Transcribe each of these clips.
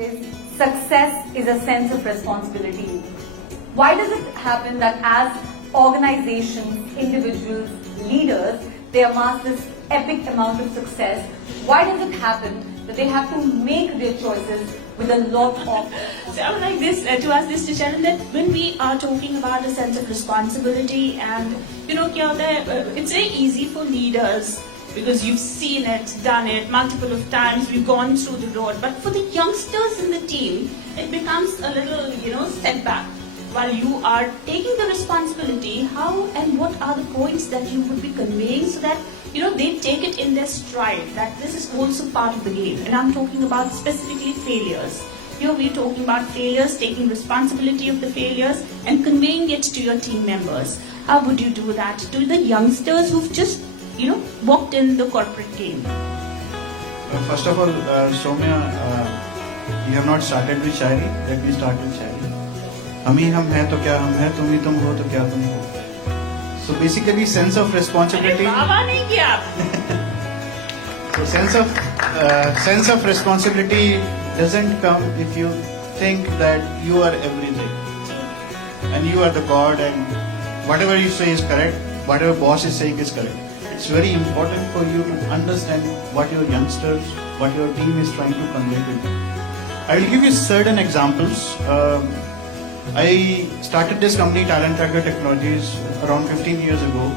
is success is a sense of responsibility. Why does it happen that as organizations, individuals, leaders, they amass this epic amount of success? Why does it happen that they have to make their choices with a lot of... So I would like this to ask this to Sharon, that when we are talking about a sense of responsibility and, it's very easy for leaders because you've seen it, done it multiple of times, we've gone through the road. But for the youngsters in the team, it becomes a little, setback. While you are taking the responsibility, how and what are the points that you would be conveying so that, they take it in their stride, that this is also part of the game. And I'm talking about specifically failures. Here we're talking about failures, taking responsibility of the failures and conveying it to your team members. How would you do that to the youngsters who've just, walked in the corporate game? First of all, Soumya, we have not started with Shairi. Let me start with Shairi. हम ही हम हैं तो क्या हम हैं, तुम ही तुम हो तो क्या तुम हो. So basically, sense of responsibility. बाबा नहीं किया. So sense of responsibility doesn't come if you think that you are everything and you are the God and whatever you say is correct, whatever boss is saying is correct. It's very important for you to understand what your youngsters, what your team is trying to convey to you. I will give you certain examples. I started this company, Talent Tracker Technologies, around 15 years ago,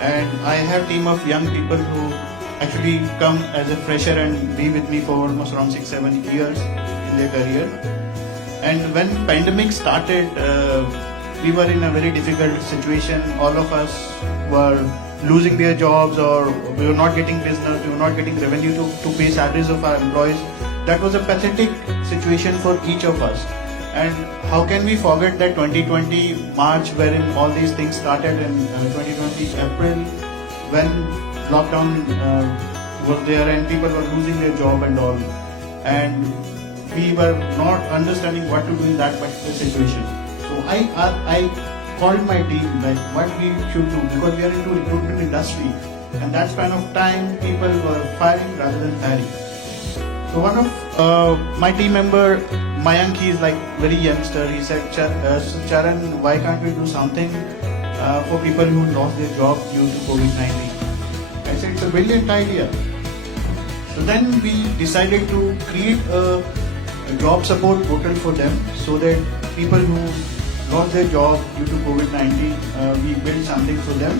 and I have a team of young people who actually come as a fresher and be with me for almost around 6-7 years in their career. And when pandemic started, we were in a very difficult situation. All of us were losing their jobs, or we were not getting business, we were not getting revenue to pay salaries of our employees. That was a pathetic situation for each of us. And how can we forget that 2020 March, wherein all these things started, in 2020 April, when lockdown was there and people were losing their job and all, and we were not understanding what to do in that particular situation. So I called my team like what we should do, because we are into recruitment industry, and that span of time people were firing rather than hiring. So one of my team member, Mayank, he is like very youngster. He said, Charan, why can't we do something for people who lost their job due to COVID-19? I said, it's a brilliant idea. So then we decided to create a job support portal for them, so that people who lost their job due to COVID-19, we built something for them.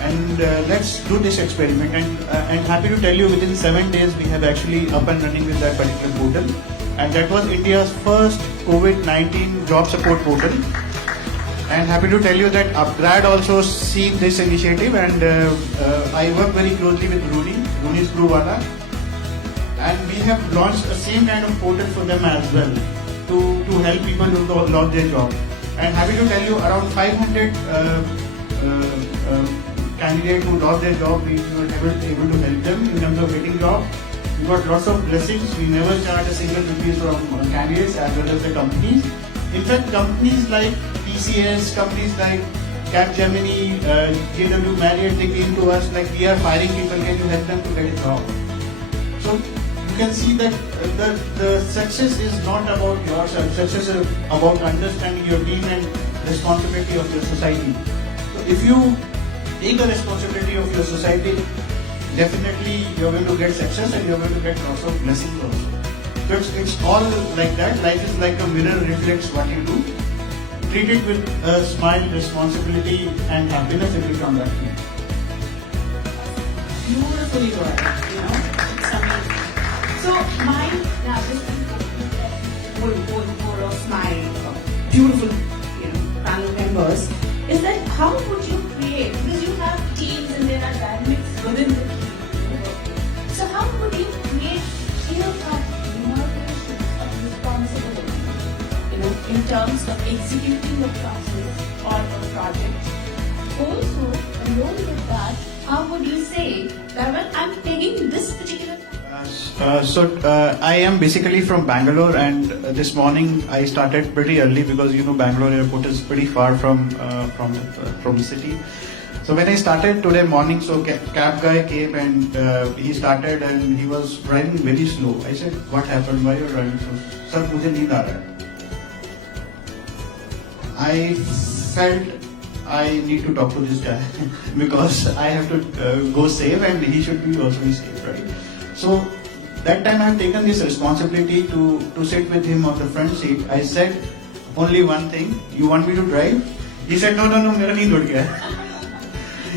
And let's do this experiment. And happy to tell you, within 7 days we have actually up and running with that particular portal. And that was India's first COVID-19 job support portal. And happy to tell you that Upgrad also seen this initiative, and I work very closely with Rooney's Brewwala. And we have launched the same kind of portal for them as well, to help people who lost their job. And happy to tell you, around 500 candidates who lost their job, we were able to help them in terms of getting job. We got lots of blessings. We never charge a single rupees from candidates as well as the companies. In fact, companies like TCS, companies like Capgemini, JW Marriott, they came to us like, we are firing people, can you help them to get a job? So you can see that the success is not about yourself. Success is about understanding your team and responsibility of your society. So if you take the responsibility of your society, definitely you're going to get success and you're going to get lots of blessings also. So it's all like that. Life is like a mirror, reflects what you do. Treat it with a smile, responsibility and happiness if you come back to it. Beautifully put, it's amazing. So this is whole of my beautiful panel members is that how would you create, because you have teams and there are dynamics within the team. So how would you create clear-cut demarcations of responsibility, in terms of executing a process or a project? Also, along with that, how would you say that when I'm taking this particular I am basically from Bangalore, and this morning I started pretty early because Bangalore airport is pretty far from the city. So when I started today morning, so cab guy came and he started and he was driving very slow. I said, what happened? Why you are driving so slow? Sir, मुझे नींद आ रहा है. I felt I need to talk to this guy because I have to go safe and he should be also be safe, right? So that time I have taken this responsibility to sit with him on the front seat. I said only one thing, you want me to drive? He said, no, मेरा नींद उड़ गया.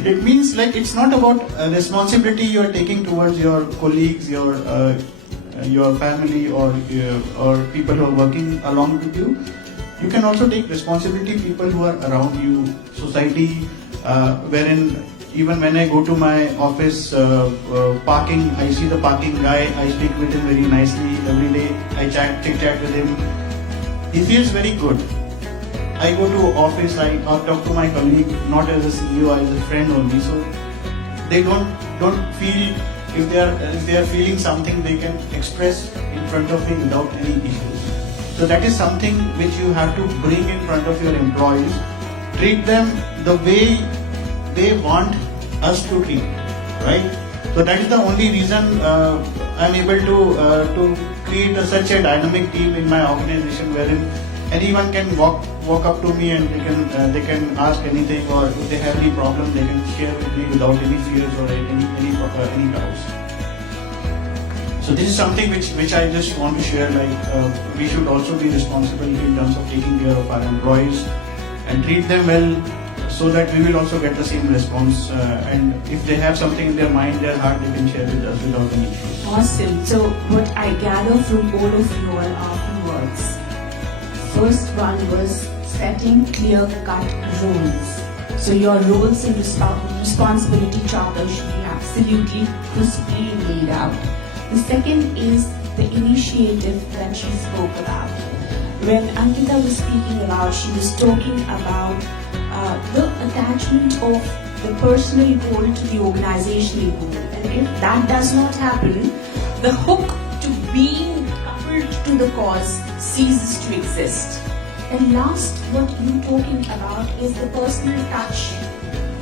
It means like it's not about responsibility you are taking towards your colleagues, your family or people who are working along with you. You can also take responsibility people who are around you, society, wherein even when I go to my office parking, I see the parking guy, I speak with him very nicely every day, I chit chat with him. He feels very good. I go to office, I talk to my colleague, not as a CEO, as a friend only. So they don't feel if they are feeling something, they can express in front of me without any issues. So that is something which you have to bring in front of your employees. Treat them the way they want us to treat, right? So that is the only reason I am able to create such a dynamic team in my organization, wherein anyone can walk up to me and they can ask anything, or if they have any problem they can share with me without any fears or any doubts. So this is something which I just want to share. Like we should also be responsible in terms of taking care of our employees and treat them well, so that we will also get the same response. And if they have something in their mind, their heart, they can share with us without any issues. Awesome. So what I gather from all of you all are few words. First one was setting clear-cut roles. So your roles and responsibility charter should be absolutely crisply laid out. The second is the initiative that she spoke about. When Ankita was speaking about, she was talking about the attachment of the personal goal to the organizational goal. And if that does not happen, the hook to being coupled to the cause ceases to exist. And last, what you're talking about is the personal touch.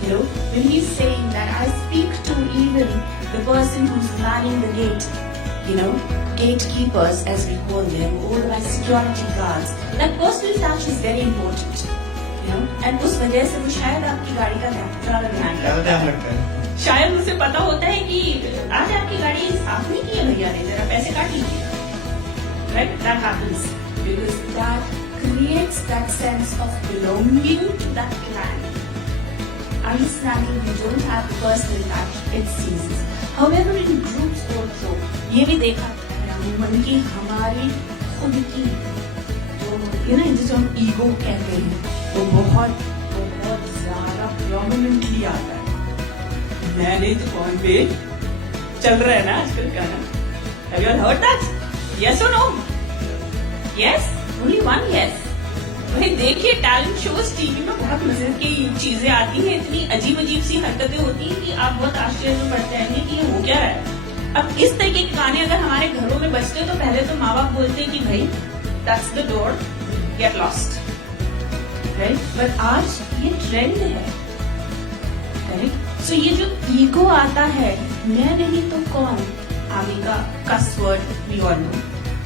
You know, when he's saying that I speak to even the person who's manning the gate, you know, gatekeepers as we call them, or my security guards, that personal touch is very important. You know, and उस वजह से वो शायद आपकी गाड़ी का ज़्यादा ध्यान रखता है. शायद उसे पता होता है कि आज आपकी गाड़ी साफ नहीं की है भैया ने, जरा पैसे काट लीजिए. Right? That happens because that creates that sense of belonging to that clan. Understanding you don't have the personal touch, it ceases. However, in groups also, ये भी देखा है कि हमारी खुद की जो जिसे हम ईगो कहते हैं, वो बहुत ज़्यादा प्रोमिनेंटली आता है. मैंने तो कौन पे चल रहा है ना आजकल का ना. Have you all heard that? Yes or no? Yes? Only one yes. भाई देखिए टैलेंट शोज टीवी में बहुत मजे की चीजें आती हैं, इतनी अजीब अजीब सी हरकतें होती हैं कि आप बहुत आश्चर्य में पड़ते हैं कि ये हो क्या रहा है. अब इस तरीके के गाने अगर हमारे घरों में बजते तो पहले तो माँ बाप बोलते हैं कि भाई that's the door, get lost. Right? But आज ये ट्रेंड है. राइट? सो ये जो ईगो आता है, मैं नहीं तो कौन, आगे का कस word we all know,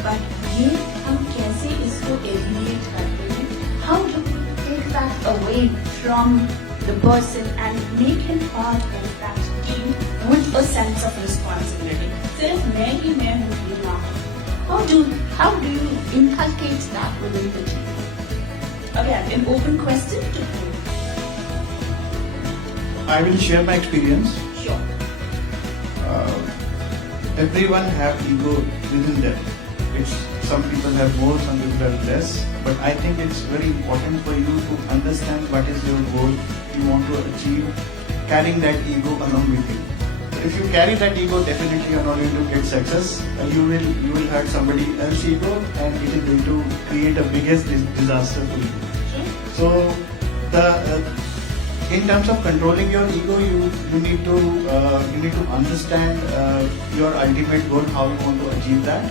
but ये हम कैसे इसको एलिमिनेट करते हैं? How do we take that away from the person and make him part of that team with a sense of responsibility? सिर्फ मैं ही मैं हूँ ये ना. How do you inculcate that within the team? Again, an open question to you. I will share my experience. Sure. Everyone have ego within them. Some people have more, some people have less. But I think it's very important for you to understand what is your goal you want to achieve, carrying that ego along with you. If you carry that ego, definitely you are not going to get success. You will hurt somebody else's ego, and it is going to create a biggest disaster for you. So in terms of controlling your ego, you need to understand your ultimate goal, how you want to achieve that,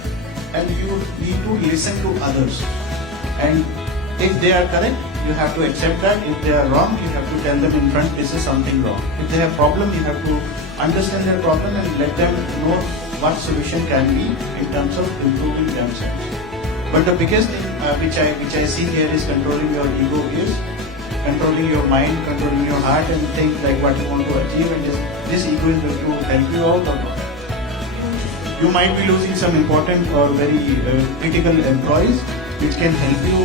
and you need to listen to others. And if they are correct, you have to accept that. If they are wrong, you have to tell them in front, this is something wrong. If they have problem, you have to understand their problem and let them know what solution can be in terms of improving themselves. But the biggest thing which I see here is controlling your ego, is controlling your mind, controlling your heart, and think like what you want to achieve, and this ego is going to help you out or not. You might be losing some important or very critical employees which can help you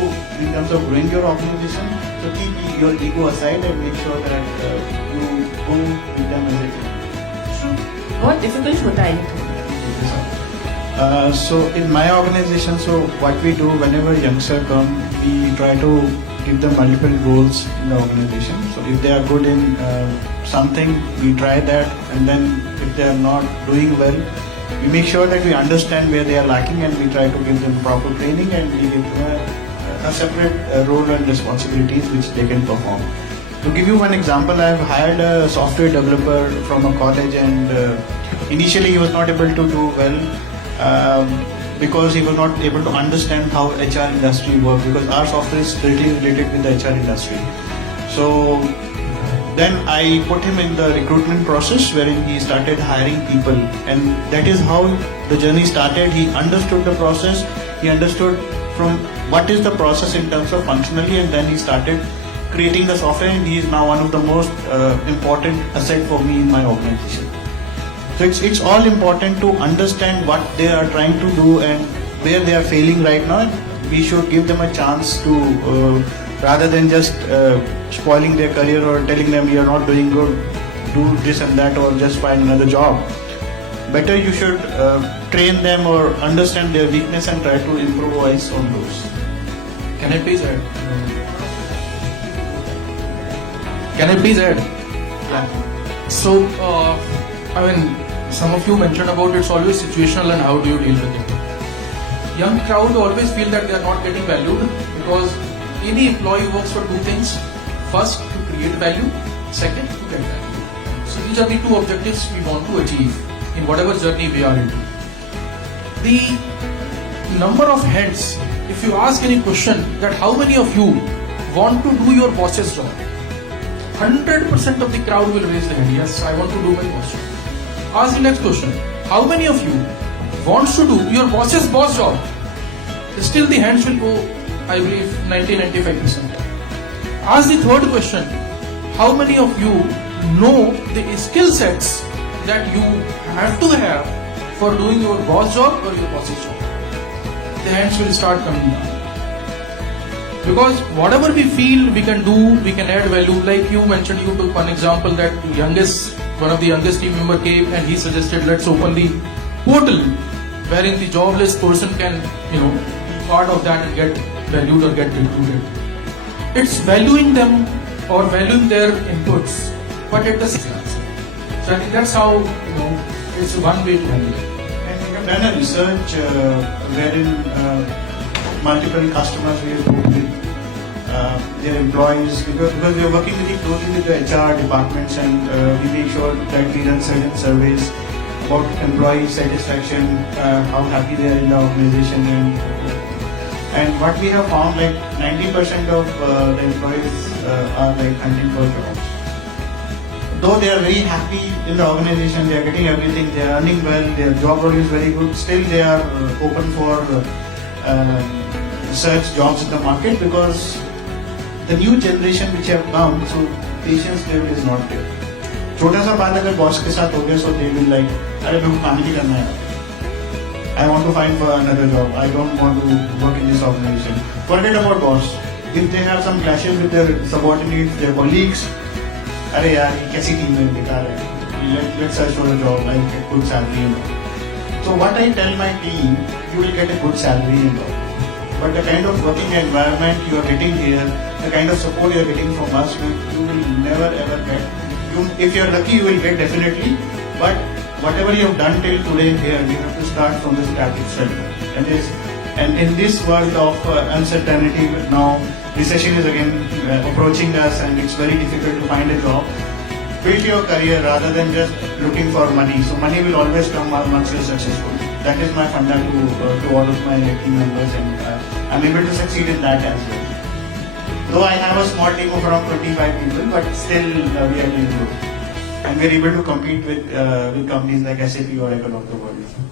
in terms of growing your organization. So keep your ego aside and make sure that you go with them as a team. बहुत difficult होता है ये So in my organization, so what we do whenever youngsters come, we try to give them multiple goals in the organization. So if they are good in something, we try that, and then if they are not doing well, we make sure that we understand where they are lacking and we try to give them proper training, and we give them a separate role and responsibilities which they can perform. To give you one example, I have hired a software developer from a college, and initially he was not able to do well because he was not able to understand how HR industry works, because our software is directly related with the HR industry. So then I put him in the recruitment process wherein he started hiring people, and that is how the journey started. He understood the process, he understood from what is the process in terms of functionally, and then he started creating the software, and he is now one of the most important asset for me in my organization. So it's all important to understand what they are trying to do and where they are failing right now. We should give them a chance to rather than just spoiling their career or telling them you are not doing good, do this and that, or just find another job. Better you should train them or understand their weakness and try to improvise on those. Can I please add? Can I please add? Yeah. So, some of you mentioned about it's always situational and how do you deal with it. Young crowd always feel that they are not getting valued because any employee works for two things. First, to create value. Second, to get value. So these are the two objectives we want to achieve in whatever journey we are into. The number of hands, if you ask any question that how many of you want to do your boss's job, 100% of the crowd will raise their hand. Yes, I want to do my boss job. Ask the next question. How many of you wants to do your boss's boss job? Still the hands will go, I believe, 90-95%. Ask the third question. How many of you know the skill sets that you have to have for doing your boss job or your boss's job? The hands will start coming down. Because whatever we feel we can do, we can add value. Like you mentioned, you took one example that one of the youngest team member came and he suggested let's open the portal wherein the jobless person can, be part of that and get valued or get recruited. It's valuing them or valuing their inputs, but at the same time. So I think that's how, it's one way to handle it. And we have done a research wherein multiple customers we have worked with their employees, because we are working very closely with the HR departments, and we make sure that we run certain surveys about employee satisfaction, how happy they are in the organization, and what we have found, like 90% of the employees are like hunting for jobs. Though they are very happy in the organization, they are getting everything, they are earning well, their job role is very good, still they are open for search jobs in the market, because the new generation which have come, so patience level is not there. छोटा सा बात अगर boss के साथ हो गया, so they will like, अरे मेरे को काम नहीं करना है, I want to find for another job, I don't want to work in this organization. Forget about boss. If they have some clashes with their subordinates, their colleagues, अरे यार ये कैसी टीम में बेकार है, let's search for a job, I get good salary and all. So what I tell my team, you will get a good salary and all. But the kind of working environment you are getting here, the kind of support you are getting from us, you will never ever get. If you are lucky, you will get definitely. But whatever you have done till today here, you have to start from the scratch itself. And in this world of uncertainty now, recession is again approaching us, and it's very difficult to find a job. Build your career rather than just looking for money. So money will always come once you're successful. That is my funda to all of my team members, and I'm able to succeed in that as well. Though I have a small team of around 25 people, but still we are doing good. And we're able to compete with companies like SAP, Oracle of the world.